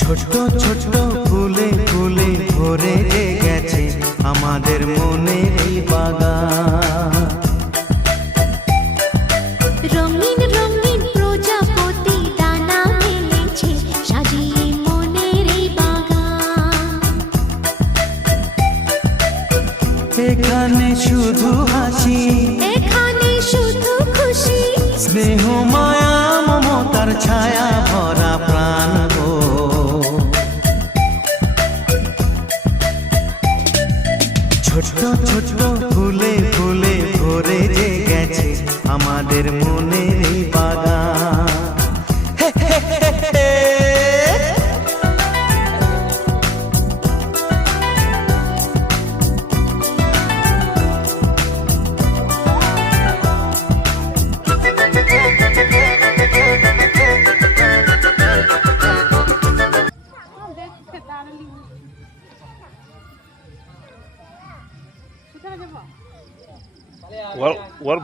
ছোট ছোট ফুলে ফুলে ভরে গেছে আমাদের মনের এই বাগান। রঙিন রঙিন প্রজাপতি ডানা মেলেছে সাজিয়ে মনের এই বাগান। এখানে শুধু হাসি, এখানে শুধু খুশি, স্নেহ মায়া মমতার ছায়া ভরা প্রাণ গো। ছোট ছোট ফুলে ফুলে ভরে গেছে আমাদের মনের এই বাগান। What